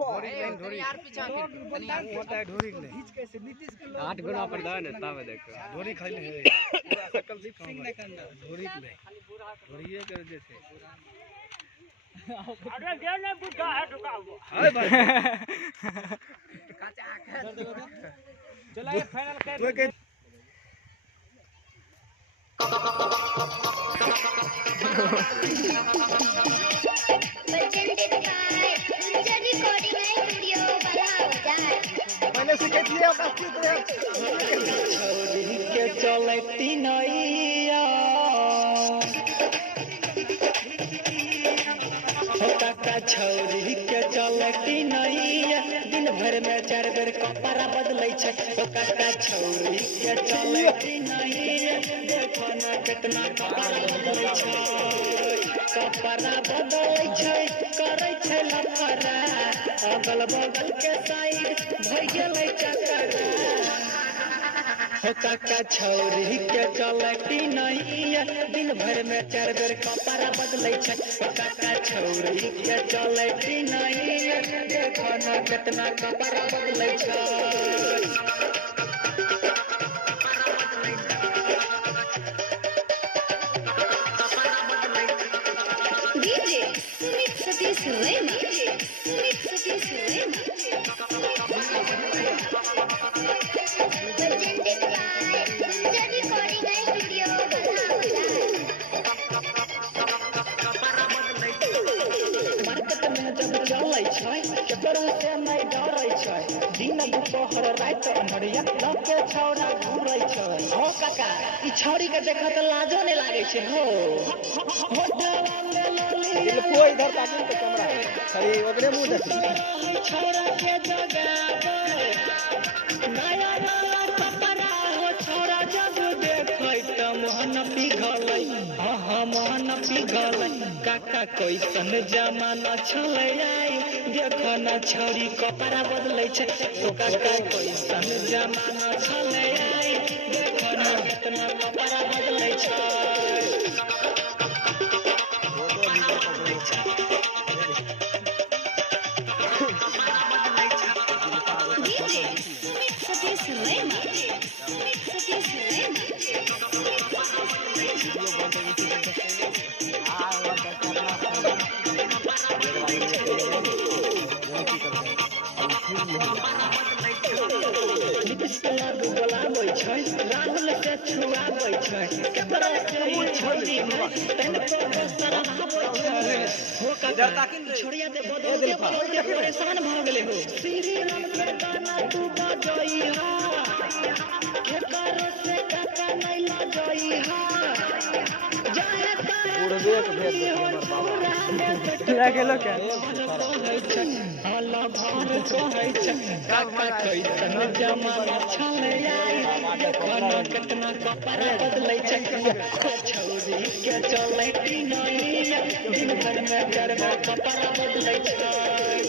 ढोरी यार पीछा के होता है ढोरी नहीं खींच कैसे नीतीश के 8 गुना पर दान है तब देखो ढोरी खाई है पूरा सकल सिंह ने कंदा ढोरी नहीं ढोरीए कर जैसे अरे ये नहीं बुढ़ा है ढुका हुआ हाय भाई काचा आंखें चला ये फाइनल कर मैंने सीखे दिए छोरी के चलती नैया का छोरी के चलती नैया दिन भर में 4 बेर कपड़ा बदलै छै का छोरी के चलती नैया देखो ना कितना कपड़ा बदलै छै कपड़ा बदलै छै करै छै लफड़ा अगल बगल के साइड भई गेलै चक्कर काका छोरी के चलती नैया दिन भर में 4 बेर कपड़ा बदलै छै काका छोरी के चलती नैया देखो ना कितना कपड़ा बदलै छै डीजे सुमित सतीश रैना दिन दुपहर रात अनहरिया लके छौरा घुरै छै हो काका ई छौरी के देख त लाजो नै लागे छै हो होटवा में लली कोई इधर ताकिन के कैमरा खाली ओकरे मुंह देख छौरा के जगावे नया नया कपड़ा हो छौरा जब देखै त मोहन पिघलै मोहन पिघलै काका कैसन जमाना छलै देखो ना छौरी कपड़ा बदलै छै तो काका कैसन जमाना छलै देखो ना कितना कपड़ा बदलै छै राहुल के छुआबै छै कपड़ा के छोड़ी तन को सराहबै छै हो काका छोड़िया दे बदल के परेशान भ गेले हो श्री राम के गाना तू बजई हा के करो से काका नै लगई हा जाने उड़बे के भेद हमर बाबा लागेलो क्या अल्लाह भार कहै छै काका कैसन जमाना छलै देखना कितना कपड़ा बदलै छै छौरी के चलती नैया दिन भर में 4 बेर कपड़ा बदलै छै